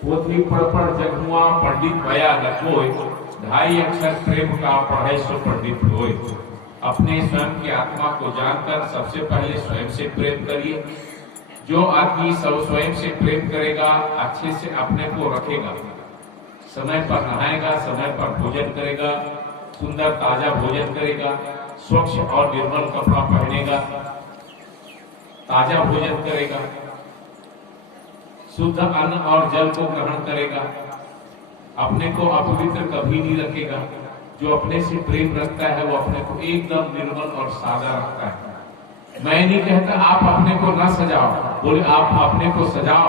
पृथ्वी पर जग हुआ पंडित भया न कोय, 2.5 अक्षर प्रेम का पढ़े सो पंडित होय। अपने स्वयं की आत्मा को जानकर सबसे पहले स्वयं से प्रेम करिए। जो आदमी सब स्वयं से प्रेम करेगा, अच्छे से अपने को रखेगा, समय पर नहाएगा, समय पर भोजन करेगा, सुंदर ताजा भोजन करेगा, स्वच्छ और निर्मल कपड़ा पहनेगा, ताजा भोजन करेगा, शुद्ध अन्न और जल को ग्रहण करेगा, अपने को अपवित्र कभी नहीं रखेगा। जो अपने से प्रेम रखता है वो अपने को एकदम निर्मल और सादा रखता है। मैं नहीं कहता आप अपने को न सजाओ, बोले आप अपने को सजाओ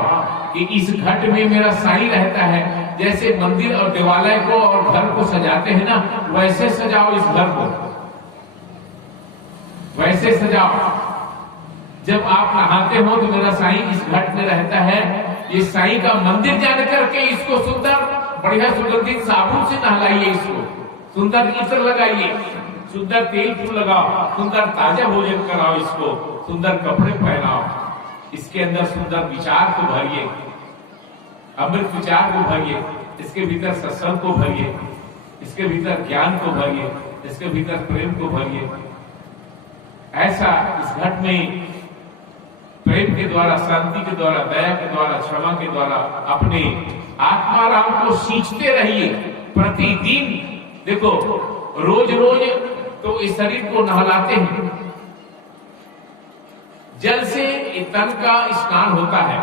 कि इस घट में मेरा साईं रहता है। जैसे मंदिर और देवालय को और घर को सजाते हैं ना, वैसे सजाओ इस घर को, वैसे सजाओ। जब आप नहाते हो तो मेरा साईं इस घट में रहता है। ये साईं का मंदिर जाने करके इसको सुंदर बढ़िया सुगंधित साबुन से नहलाइए, इसको सुंदर इत्र लगाइए, सुंदर तेल फूल लगाओ, सुंदर ताजा भोजन कराओ, इसको सुंदर कपड़े पहनाओ, इसके अंदर सुंदर विचार को भरिए, अमृत विचार को भरिए, इसके भीतर सत्संग को भरिए, इसके भीतर ज्ञान को भरिए, इसके भीतर प्रेम को भरिए। ऐसा इस घट में प्रेम के द्वारा, शांति के द्वारा, दया के द्वारा, क्षमा के द्वारा अपने आत्माराम को सींचते रहिए प्रतिदिन। देखो रोज रोज तो इस शरीर को नहलाते हैं, जल से तन का स्नान होता है,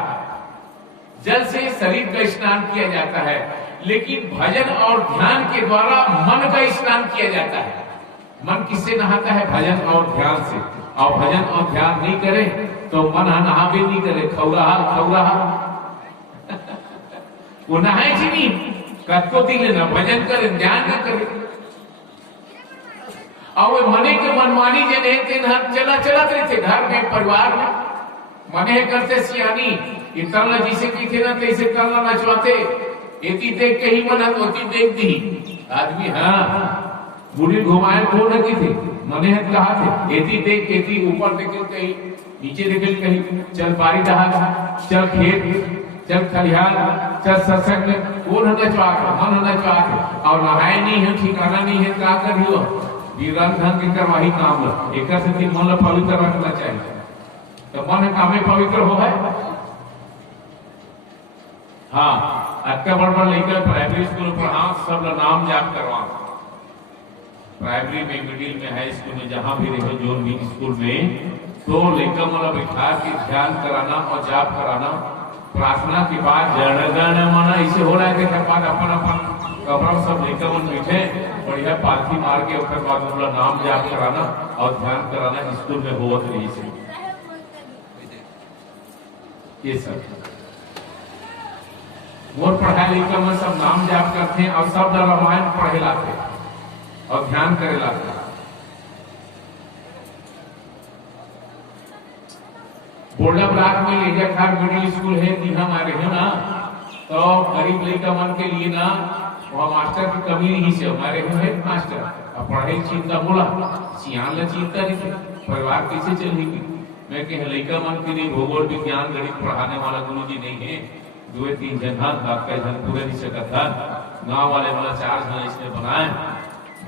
जल से शरीर का स्नान किया जाता है, लेकिन भजन और ध्यान के द्वारा मन का स्नान किया जाता है। मन किससे नहाता है? भजन और ध्यान से। और भजन और ध्यान नहीं करे तो मन नहा भी नहीं करे, खौराहा वो नहाए जी नहीं, कत्को दिले न भजन करे, ध्यान न करे। और मने के मनमानी जने चला रहे थे घर में, परिवार में मने करते सियानी इतना जिसे की थे ना तैसे करना नचवाते, एती देख के ही मन होती देख दी आदमी। हाँ बूढ़ी घुमाए को लगी थी, मने कहा थे एती देख एती ऊपर देखे कहीं, नीचे देखे कहीं, चल बारी रहा, चल खेत, चल खलिहान, चल सत्संग में, वो नचवा मन नचवा। और नहाए नहीं है, ठिकाना नहीं है, क्या करियो रंग ढंग के करवाही काम एक से मन पवित्र रखना चाहिए, तो मन कामे पवित्र हो है। हाँ अक्का बड़ लेकर प्राइमरी स्कूल पर हाँ सब नाम जाप करवा, प्राइमरी में, मिडिल में, हाई स्कूल में, जहां भी रहे जो भी स्कूल में, तो लेकर मतलब बैठा के ध्यान कराना और जाप कराना। प्रार्थना के बाद जन मन ऐसे हो रहा है कि बाद अपन अपन कपड़ा सब लेकर मन बैठे, बढ़िया पालथी मार के उसके बाद मतलब नाम जाप कराना और ध्यान कराना स्कूल में होवत रही से। ये सब मोर पढ़ाई लिखा में सब नाम जाप करते हैं और सब रामायण पढ़े लाते और ध्यान करे लाते। बोर्डा ब्लॉक में लेजा खार मिडिल स्कूल है, दीहा मारे है ना, तो गरीब लड़का मन के लिए ना वहाँ मास्टर की कमी नहीं से हमारे हेड मास्टर। अब पढ़ाई चिंता बोला सियान ला चिंता नहीं, परिवार कैसे चलेगी। मैं कह लड़का मन के लिए भूगोल विज्ञान गणित पढ़ाने वाला गुरुजी नहीं है, 2-3 जन जन पूरे नहीं सकता था। गाँव वाले वाला 4 जन इसने बनाए।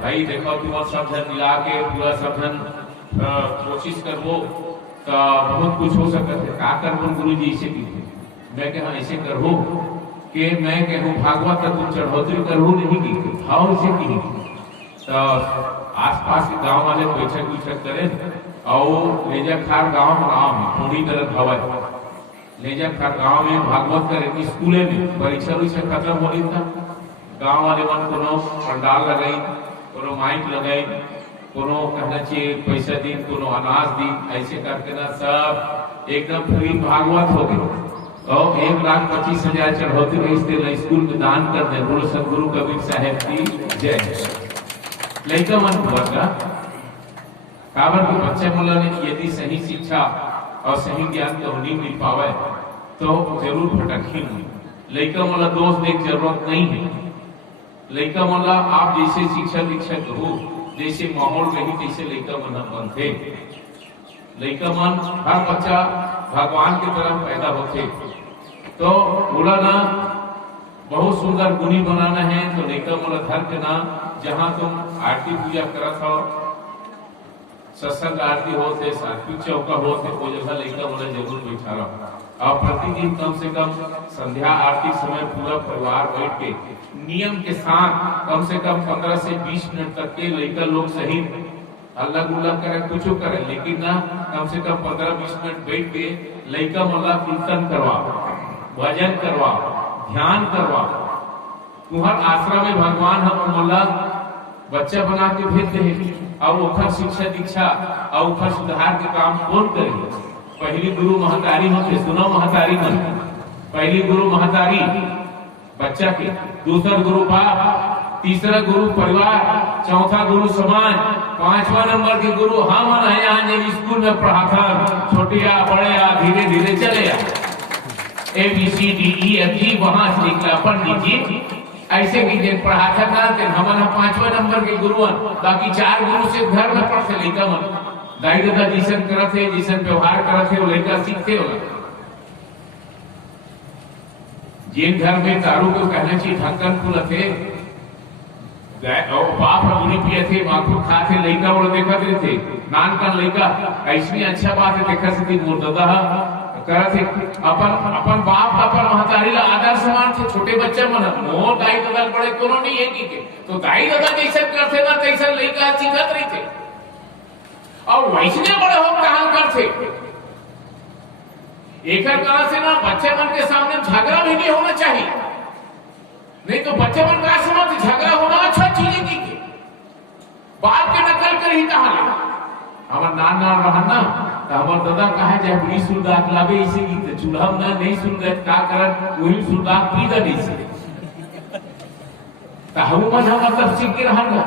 भाई देखो तुम सब जन मिला के पूरा सब जन कोशिश करवो तो बहुत कुछ हो सकता है। क्या करवो गुरुजी ऐसे की, मैं कहा ऐसे करो कि मैं कहूँ भागवत तुम चढ़ोतरी करो नहीं की भाव से की। तो आसपास के गांव वाले बैठक करें और लेजा खार गांव थोड़ी गलत हवा लेजा खार गांव में भागवत करे स्कूले में परीक्षा खत्म हो रही था। गांव वाले मन को पंडाल लगाई, कोनो माइक लगाई, कोनो कहना चाहिए पैसा दी, कोनो अनाज दी, ऐसे करके ना सब एकदम फ्री भागवत हो गई। और 1,25,000 चढ़ौती रही स्कूल में दान कर दे। बोलो सदगुरु कबीर साहब की जय। लड़का मन भरगा काबर के बच्चे मुला ने यदि सही शिक्षा और सही ज्ञान तो नहीं मिल पावे तो जरूर भटकी नहीं। लड़का मला दोष देख जरूरत नहीं है। लड़का मला आप जैसे शिक्षा दीक्षा हो, जैसे माहौल रही तैसे लड़का मन बनते। लड़का मन हर बच्चा भगवान की तरफ पैदा होते। तो बोला ना बहुत सुंदर गुनी बनाना है तो लड़का मोला धर के ना जहाँ तुम आरती पूजा करत हो, सत्संग आरती होते, सात्विक चौका होते, वो जगह लड़का मोला जरूर बैठा रहो। और प्रतिदिन कम से कम संध्या आरती समय पूरा परिवार बैठ के नियम के साथ कम से कम 15 से 20 मिनट तक के लड़का लोग सहित अल्लाह गुल्ला करे कुछ करे, लेकिन ना कम से कम 15-20 मिनट बैठ के लड़का मोला कीर्तन करवा, भजन करवा, ध्यान करवा। तुम्हार आश्रम में भगवान हम मोला बच्चा बना के भेज दे और ओखर शिक्षा दीक्षा और ओखर सुधार के काम कौन करे? पहली गुरु महतारी होते, सुनो महतारी मन, पहली गुरु महतारी बच्चा के, दूसरा गुरु बाप, तीसरा गुरु परिवार, चौथा गुरु समाज, पांचवा नंबर के गुरु हम है। यहाँ जब स्कूल में पढ़ा था छोटे या बड़े या धीरे धीरे चले आ ABCDEFG वहां से निकला पंडित जी ऐसे भी दिन पढ़ाता था। हमारा 5वां नंबर के गुरु, बाकी 4 गुरु से घर में पढ़ते लड़का मन दाई दादा जिसन करते, जिसन व्यवहार करते वो लड़का सीखते हो। जिन घर में दारू को कहना चाहिए ढक्कन खुला थे, बाप बुरी पिए थे, माखू खाते, लड़का वो देखा थे नान का लड़का ऐसी अच्छा बात है देखा से मुर्दा करते अपन बाप अपन महतारी ला आदर समान थे। छोटे बच्चे मन मोर दाई दादा बड़े कोनो नहीं है की तो दाई दादा जैसे करते ना तैसा लड़का सीखत रही थे और वैसने बड़े हो कहां करते। एक कारण से ना बच्चे मन के सामने झगड़ा भी नहीं होना चाहिए, नहीं तो बच्चे मन का समझ झगड़ा होना अच्छा चीज है की बाप के नकल कर ही कहा ले हमार नान नान रहना तो हमार दादा कहा जाए बड़ी सुलगात लावे इसे की चूल्हा में नहीं सुलगात का करन वही सुलगात पी दी से तो हम मतलब सीख के रहना।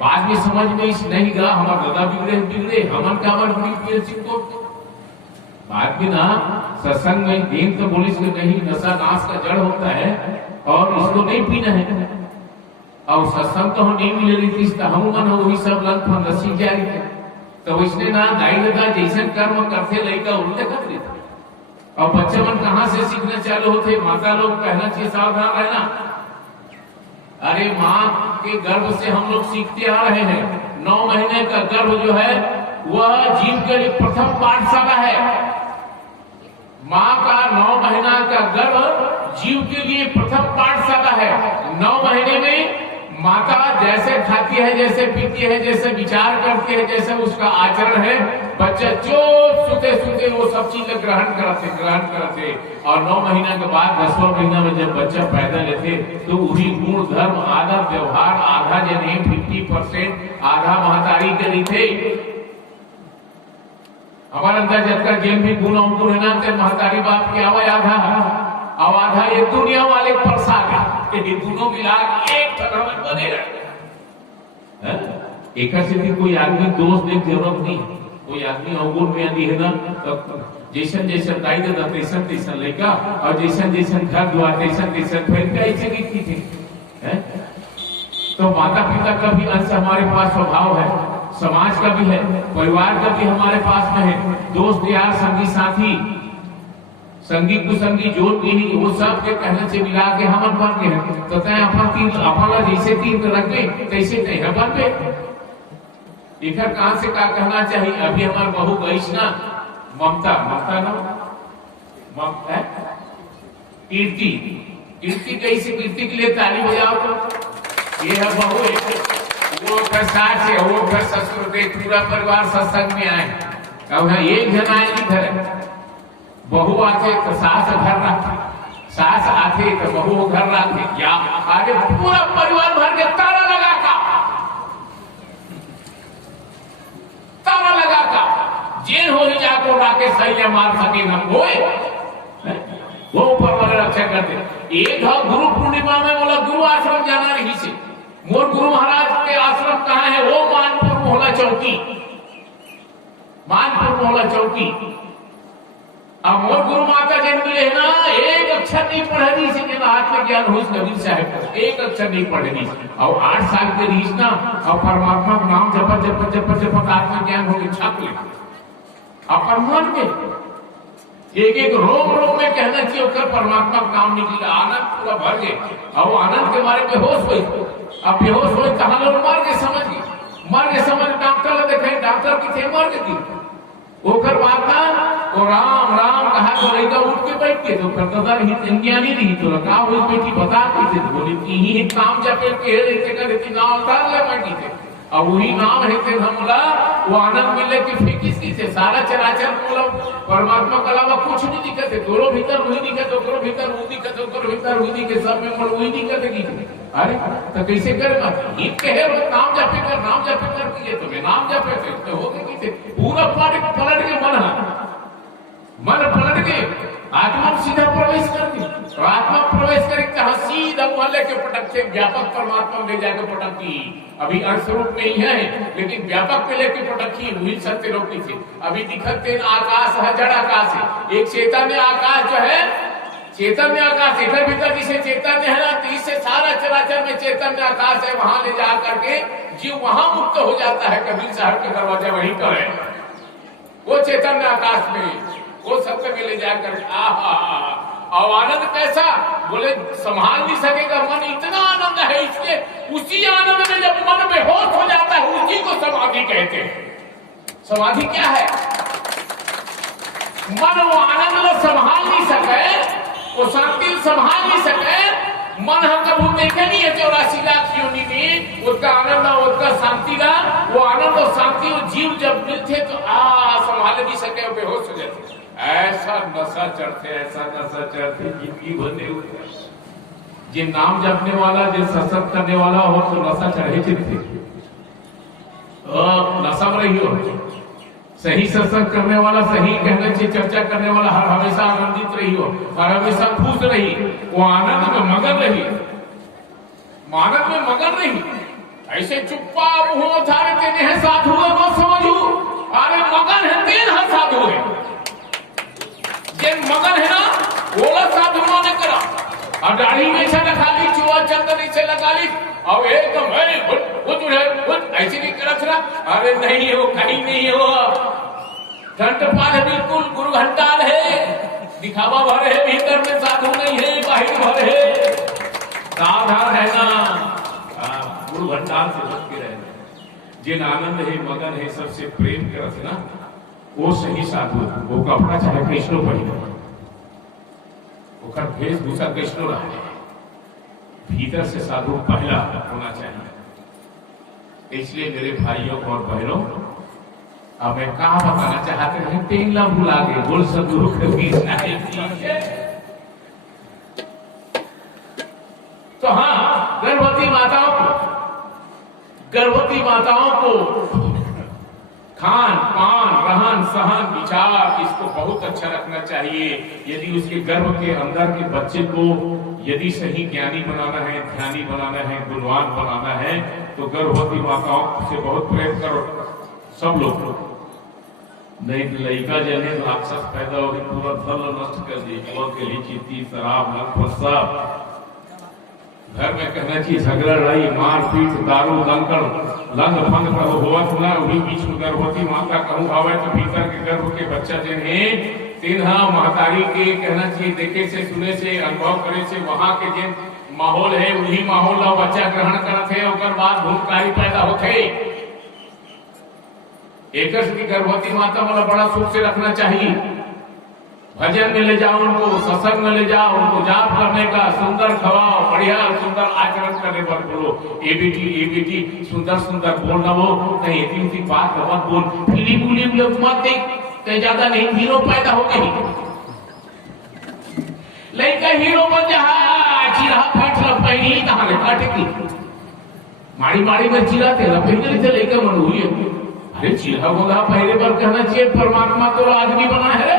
बाद में समझ में इस नहीं गा हमार दादा बिगड़े हमन का हमार बड़ी पीर सिंह को बाद में ना सत्संग में दिन तो बोलिस के नहीं नशा नाश का जड़ होता है और इसको नहीं पीना है और सत्संग तो नहीं मिल रही थी हम मन वही सब लंग फन रसी जा रही है तो इसने ना दाई दादा जैसे कर्म करते लड़का उल्टे कर देता और बच्चे मन कहाँ से सीखना चालू होते? माता लोग कहना चाहिए सावधान रहना। अरे माँ के गर्भ से हम लोग सीखते आ रहे हैं, 9 महीने का गर्भ जो है वह जीव के लिए प्रथम पाठशाला है। माँ का 9 महीना का गर्भ जीव के लिए प्रथम पाठशाला है। 9 महीने में माता जैसे खाती है, जैसे पीती है, जैसे विचार करती है, जैसे उसका आचरण है, बच्चा जो सुते सुते वो सब चीजें ग्रहण करते और 9 महीना के बाद 10वां महीना में जब बच्चा पैदा लेते तो वही गुण धर्म आधा व्यवहार आधा जने 50% आधा महतारी के लिए थे। हमारे अंदर जब तक जिन भी गुण अंकुर है ना महतारी बाप की आवाज आधा और आधा ये दुनिया वाले प्रसाद है कि दोनों मिला एक तरह में बने रहे। एक से भी कोई आदमी दोष देख जरूरत नहीं, कोई आदमी अवगुण में आदि है ना तो जैसन जैसन दाई दादा तैसन तैसन लड़का और जैसन जैसन घर द्वार तैसन तैसन फिर कैसे की थी। तो माता पिता का भी अंश हमारे पास स्वभाव है, समाज का भी है, परिवार का भी हमारे पास में है, दोस्त यार संगी साथी संगी कुसंगी जो भी वो सब के कहने से मिला के हम बन गए तो तय अपन जैसे 3 रखे तैसे तय बन गए। इधर कहां से क्या कहना चाहिए? अभी हमारे बहू गई ना ममता ना ममता कीर्ति कैसे कीर्ति के लिए ताली बजाओ तो ये है बहू वो प्रसाद से वो घर ससुर देख पूरा परिवार सत्संग में आए अब एक जन आए इधर बहू आते तो सास घर रखे, सास आते तो बहू घर रखे, या आगे पूरा परिवार भर के ताला लगा का जेल हो ही जाको राके सही मार सके न कोई वो ऊपर वाले रक्षा करते। एक गुरु पूर्णिमा में बोला गुरु आश्रम जाना नहीं से मोर गुरु महाराज के आश्रम कहाँ है? वो मानपुर मोहला चौकी। अब मोर गुरु माता जन्म मिले ना एक अक्षर नहीं पढ़े दी से हाथ में ज्ञान हो नबीर साहब एक अक्षर नहीं पढ़े दी और 8 साल के रीस ना और परमात्मा का नाम जपत आत्म ज्ञान हो गए छाप ले अपन मन में एक एक रोम रोम में कहना चाहिए ओकर परमात्मा का नाम निकला, आनंद पूरा भर गए। और वो आनंद के बारे में बेहोश हुई। अब बेहोश हुई कहा लोग मर के समझ गए, मर के समझ डॉक्टर ने देखे, डॉक्टर की थे मर गई। ओकर बाद ना वो राम राम कहा तो लड़का उठ के बैठ के तो करता ज्ञानी नहीं तो लगा हुई बेटी बता दी बोली ही काम जपे के रहते करती नाम उतार ले बैठी थे। अब वही नाम रहते हमला वो आनंद मिले कि फिर किसकी से सारा चराचर मतलब परमात्मा के अलावा कुछ नहीं दिखते, तोरो भीतर वही दिखते, ओकरो भीतर वो दिखते, ओकरो भीतर वही दिखे, सब में वही दिखते की। अरे तो कैसे करेगा हित कहे नाम जपे कर किए तुम्हें नाम जपे तो हो गए कैसे पूरा पलट के मन पलट के आत्मा सीधा प्रवेश कर दी। तो आत्मा प्रवेश करे कहा सीधा वाले के पटक से व्यापक परमात्मा ले जाकर पटकी। अभी अर्थ स्वरूप में ही है लेकिन व्यापक पे लेके पटकी हुई सत्य रोकी थी। अभी दिखते आकाश है, जड़ आकाश है, एक चैतन्य आकाश जो है चैतन्य आकाश इधर भीतर जिसे चैतन्य है ना, तो इससे सारा चराचर में चैतन्य आकाश है। वहां ले जा करके जीव वहां मुक्त हो जाता है। कबीर साहब के दरवाजा वहीं पर है, वो चैतन्य आकाश में वो सत्य में ले जाकर और आनंद कैसा बोले संभाल नहीं सकेगा मन, इतना आनंद है इसलिए उसी आनंद में जब मन बेहोश हो जाता है उसी को समाधि कहते हैं। समाधि क्या है? मन वो आनंद में संभाल नहीं सके, वो शांति संभाल नहीं सके, मन हम कभी देखे नहीं है 84 लाख योनि में उसका आनंद और उसका शांति का वो आनंद और शांति और जीव जब मिलते तो संभाल नहीं सके और बेहोश हो जाते। ऐसा नशा चढ़ते जिंदगी भरने हुए जिन नाम जपने वाला जिन सत्संग करने वाला हो तो नशा चढ़े चित्ते नशा में रही हो। सही सत्संग करने वाला सही कहने से चर्चा करने वाला हर हमेशा आनंदित रही हो, हर हमेशा खुश रही, वो आनंद में मगन रही, आनंद में मगन रही। ऐसे चुप्पा मुंह थारे तेने है साधु है वो समझू, अरे मगन है तेन है साधु है, जिन मगन है ना बोला साधु ने करा और दाढ़ी में से लगा ली, चुआ चंदन से लगा ली और एकदम ऐसे नहीं करा। अरे नहीं हो, कहीं नहीं हो, घंटपाल है बिल्कुल, गुरु घंटाल है, दिखावा भर है, भीतर में साधु नहीं है, बाहर भर है, सावधान है ना, गुरु घंटाल से बच के रहना। जिन आनंद है मगन है सबसे प्रेम करत ना वो सही साधु है। वो कपड़ा चाहे कृष्ण पहने, वो वेशभूषा कृष्ण रहे, भीतर से साधु पहला होना चाहिए। इसलिए मेरे भाइयों और बहनों अब मैं कहा बताना चाहते हैं तेंगला भुला के बोल सदगुरु कबीर तो हाँ गर्भवती माताओं को खान पान रहन सहन विचार इसको बहुत अच्छा रखना चाहिए। यदि उसके गर्भ के अंदर के बच्चे को यदि सही ज्ञानी बनाना है, ध्यानी बनाना है, गुणवान बनाना है तो गर्भवती माताओं से बहुत प्रेम करो सब लोग। नहीं तो लड़का जने राक्षस पैदा हो गई पूरा धन नष्ट कर दी, के लिए चीती शराब सब घर में कहना चाहिए झगड़ा लड़ाई मारपीट दारू लंग भंग करो हुआ सुना वही बीच में गर्भवती माता कहूँ आवे तो भीतर के गर्भ के बच्चा जिन्हें तिन्हा महतारी के कहना चाहिए देखे से सुने से अनुभव करे से वहां के जिन माहौल है वही माहौल ला बच्चा ग्रहण करते और बाद भूतकारी पैदा होते। एक गर्भवती माता वाला बड़ा सुख से रखना चाहिए। भजन में ले जाओ उनको, सत्संग में ले जाओ उनको, जाप करने का सुंदर खवाओ, बढ़िया सुंदर आचरण करने पर बोलो। ए बेटी सुंदर सुंदर बोलना वो नहीं इतनी बात मत बोल, फिल्म मत देख कहीं ज्यादा नहीं हीरो पैदा हो गई लड़का हीरो बन जा चिरा फट पहनी कहा काटेगी माड़ी में चिराते लपेटे थे लेकर मन हुई। अरे चिरा बोला पहले बार कहना चाहिए परमात्मा तो आदमी बना है।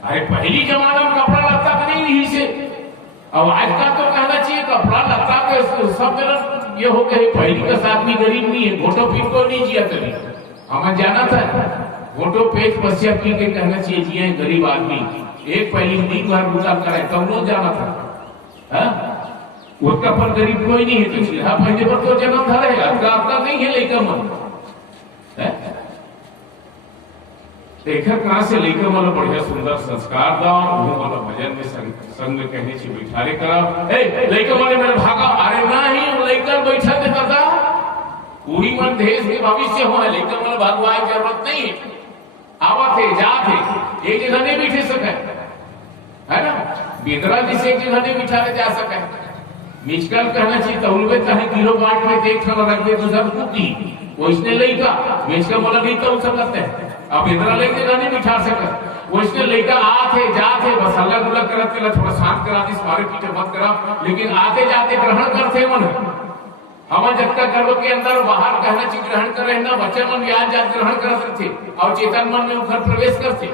अरे पहली जमाना में कपड़ा लत्ता का नहीं रही से, अब आज का तो कहना चाहिए कपड़ा लत्ता के सब तरफ ये हो गए। पहली का आदमी गरीब नहीं है, घोटो पी को नहीं जिया कभी हमें जाना था घोटो पेट पसिया पी के कहना चाहिए जिये गरीब आदमी। एक पहली दिन भर गुजार करे तब लोग जाना था उसका पर गरीब कोई नहीं है। तो पहले पर तो जन्म था रहेगा आपका नहीं है लेकर मन एकर कहाँ से लेकर मतलब बढ़िया सुंदर संस्कार दा वो मतलब भजन में संग कहने से बैठारे करा ए लेकर वाले मेरे भागा अरे नहीं लेकर बैठा दे दादा पूरी मन देश के भविष्य हो है लेकर मतलब भगवान की जरूरत नहीं है आवत है जात है एक जगह नहीं बैठे सके है ना बेदरा जिसे एक जगह नहीं बिठाने जा सके मिचकल कहना चाहिए तौलवे कहे किलो बाट में देख कर रख दे तो सब कुटी वैसने लेगा मिचकल बोला नहीं तो सब लगता है अब इधर लेके नहीं बिठा सका वैसने लेकर आते जाते बस अलग अलग करते ला थोड़ा शांत करा दी सारे पीछे मत करा लेकिन आते जाते ग्रहण करते मन हम जब तक गर्भ के अंदर बाहर कहना चीज ग्रहण कर रहे ना बच्चे मन याद जात ग्रहण करते थे और चेतन मन में उखर प्रवेश करते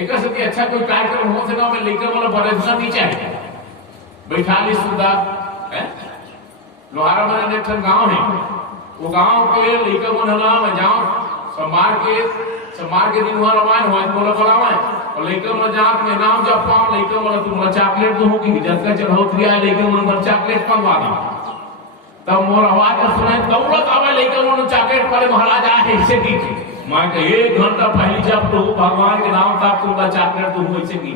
एक सती अच्छा कोई कार्यक्रम हो सका मैं लेकर वाला बरसना नहीं चाहिए बैठा ली सुधा लोहारा मैंने गांव है वो गांव के लेकर मन हला मैं जाऊं समार के दिन वहां रवान हुआ बोला बोलावा और लेकर मैं जात में नाम जब पाऊं लेकर बोला तुम चॉकलेट तो होगी जब चढ़ोतरी आए लेकर मन चॉकलेट मंगवा दी तब मोर आवाज सुनाई दौड़त आवे लेकर मन चॉकलेट पर महाराज आए ऐसे की मैं के 1 घंटा पहले जब तो भगवान के नाम था तुम चॉकलेट तुम ऐसे की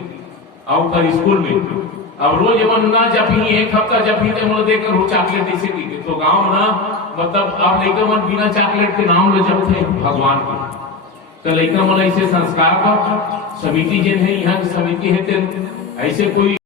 और कर स्कूल में अब रोज मन ना जब ही 1 हफ्ता जब ही मतलब देकर वो चॉकलेट ऐसे की तो गांव ना मतलब अब लेकर मन बिना चॉकलेट के नाम ले जब थे भगवान के तो लेकर मन ऐसे संस्कार का समिति जिन है यहाँ की समिति है ऐसे कोई